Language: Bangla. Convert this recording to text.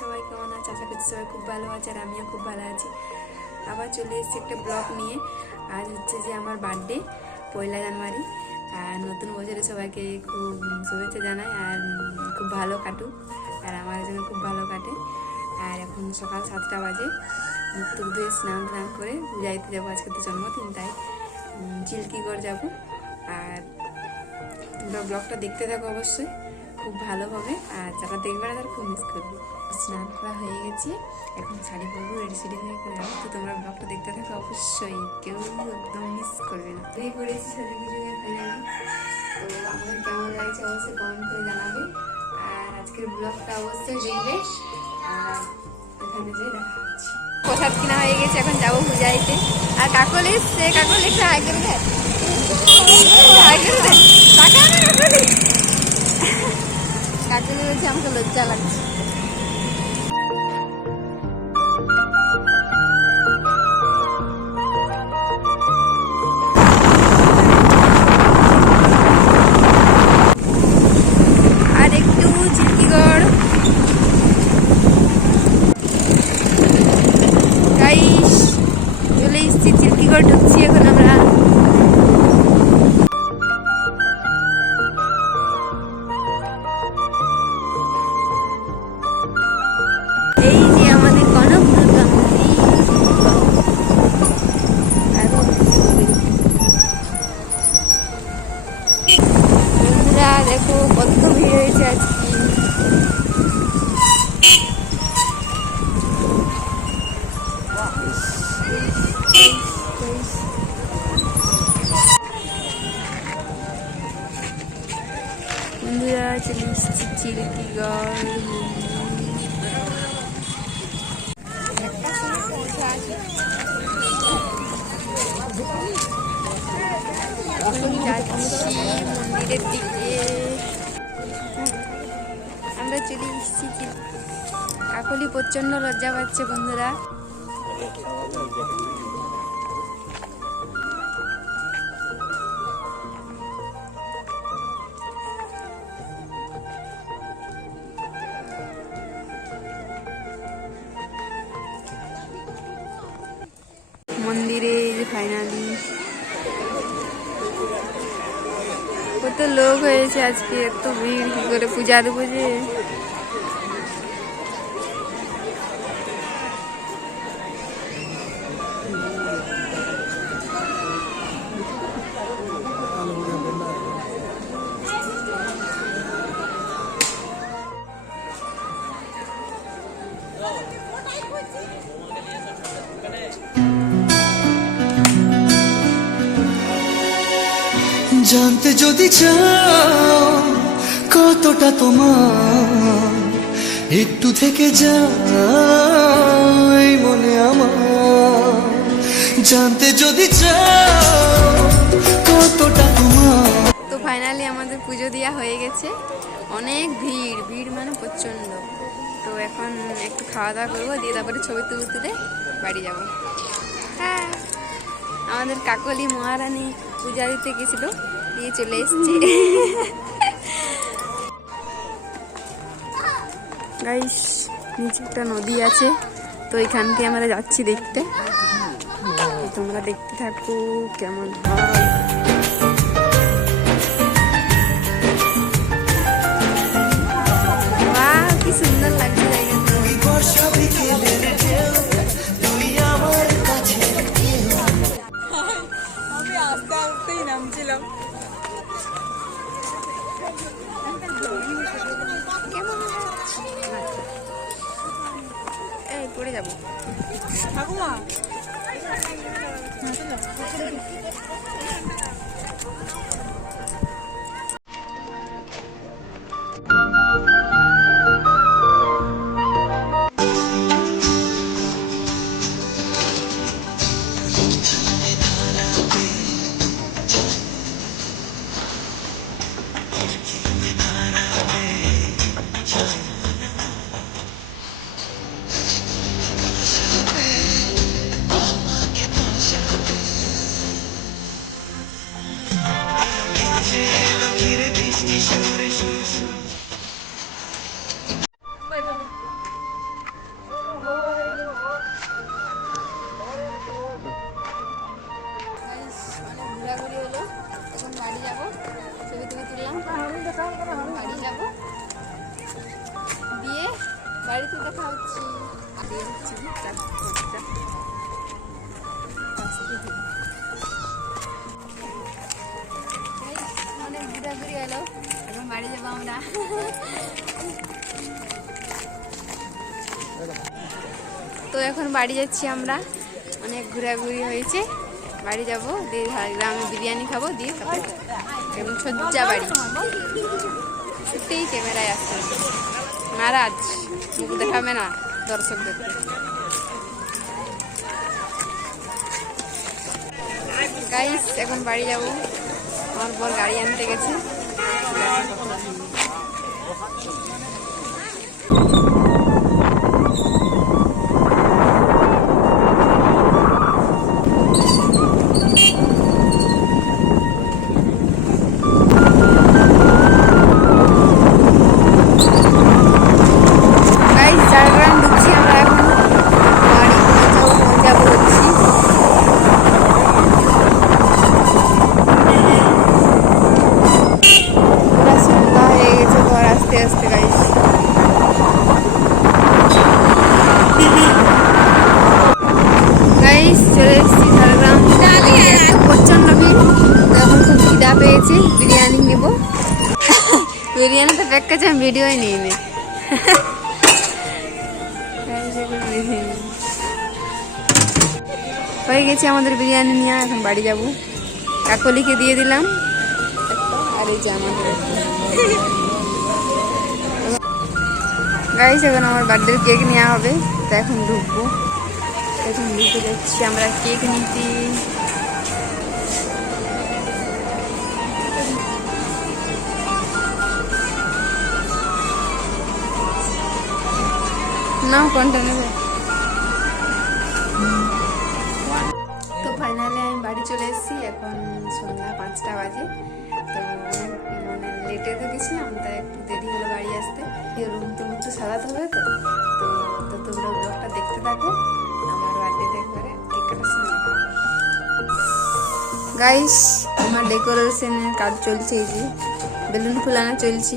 সবাই কেমন আছে? আশা করছি সবাই খুব ভালো আছে আর আমিও খুব ভালো আছি। আবার চলে এসেছি একটা ব্লগ নিয়ে। আজ হচ্ছে যে আমার বার্থডে পয়লা জানুয়ারি। আর নতুন বছরে সবাইকে খুব শুভেচ্ছা জানাই আর খুব ভালো কাটুক। আর আমার জন্য খুব ভালো কাটে। আর এখন সকাল সাতটা বাজে। মুখ ধুয়ে স্নান টান করে দিতে যাব আজকে তো জন্মদিন, তাই চিল্কিগড় যাব। আর তোমরা ব্লগটা দেখতে থাকো অবশ্যই। খুব ভালো হবে। আর যারা দেখবে না, তারা খুব মিস করবে। স্নান করা হয়ে গেছে। এখন শাড়ি পরবো রেডি সেডি হয়ে করে তো তোমরা ব্লগটা দেখতে থাকো, অবশ্যই কেউ একদম মিস করবে না। তৈরি করেছি গুজু হয়ে ফাইনালি তো আমাদের কেমন লাগছে অবশ্যই কমেন্ট করে জানাবে। আর আজকের ব্লগটা অবশ্যই দেখবে। আর এখানে যে দেখা হচ্ছে। প্রসাদ কিনা হয়ে গেছে, এখন যাব পূজাইতে আর কাকল এসছে, কাকল একটু হাই দেয় দেয় কাকলি। কাকলি বলছে আমাকে লজ্জা লাগছে। ঢুকছি এখন আমরা চলে এসেছি চিল্কিগড় যাচ্ছি মন্দিরের দিকে আমরা চলে এসেছি কাকলি প্রচণ্ড লজ্জা পাচ্ছে বন্ধুরা ফাইনালি কত লোক হয়েছে আজকে এত ভিড় কি করে পূজা দেবো যে যদি চাও কতটা তোমার, একটু থেকে যাই মনে আমার। জানতে যদি চাও কতটা তোমার। তো ফাইনালি আমাদের পুজো দেওয়া হয়ে গেছে। অনেক ভিড় ভিড় মানে প্রচণ্ড। তো এখন একটু খাওয়া দাওয়া করব, দিয়ে তারপরে ছবি তুলে তুলে বাড়ি যাব। হ্যাঁ আমাদের কাকলি মহারানী পূজা দিতে গেছিল। দিয়ে চলে এসছে। গাইস নিচে একটা নদী আছে, তো এখান থেকে আমরা যাচ্ছি দেখতে। তোমরা দেখতে থাকো, কেমন হয়। পড়ে যাব। ঠাকুমা। অনেক এখন বাড়ি যাব আমরা তো এখন বাড়ি যাচ্ছি আমরা। অনেক ঘোরাঘুরি হয়েছে। বাড়ি যাব, দিয়ে গ্রামে বিরিয়ানি খাব, দিয়ে তারপরে এবং সজ্জা বাড়ি। সত্যিই ক্যামেরায় আসতে। নারাজ, মুখ দেখাবে না। দর্শকদেরকে গাইস এখন বাড়ি যাব। আমার বর গাড়ি আনতে গেছে। বিরিয়ানি তো প্যাক কাছে আমি ভিডিওই নিই নি হয়ে গেছে আমাদের বিরিয়ানি নিয়ে, এখন বাড়ি যাব। কাকলিকে দিয়ে দিলাম। আর এই যে আমাদের। গাইস এখন আমার বার্থডের কেক নেওয়া হবে, তো এখন ঢুকবো। এখন ঢুকে যাচ্ছি, আমরা কেক নিতে নাও কোনটা নেবে তো ফাইনালি আমি বাড়ি চলে এসেছি, এখন সন্ধ্যা পাঁচটা বাজে। তো মানে লেটে তো গেছিলাম, তাই একটু দেরি হলো বাড়ি আসতে। রুম টুম একটু সাজাতে হবে তো। তো তোমরা ব্লগটা দেখতে থাকো, আমার বার্থডেতে একবারে কেক কাটার গাইস আমার ডেকোরেশনের কাজ চলছে এই যে। বেলুন ফুলানো চলছে।